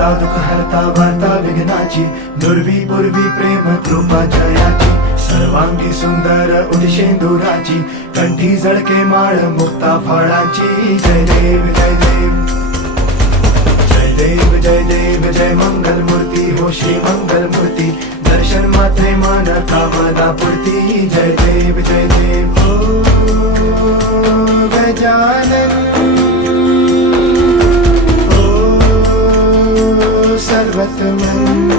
दाता दुःख हरता वार्ता विघ्नाची, दुर्वी पूर्वी प्रेम कृपा जयाची, सर्वांगी सुंदर उदिशेंदुराची, कंठी जळके माळ मुक्ता फळाची. जय देव जय देव जय देव जय देव जय मंगल मूर्ती हो श्री मंगल मूर्ती, दर्शन मात्रे मन कामना पूर्ती. जय देव जय देव ओ गजानन ओ सर्वतमन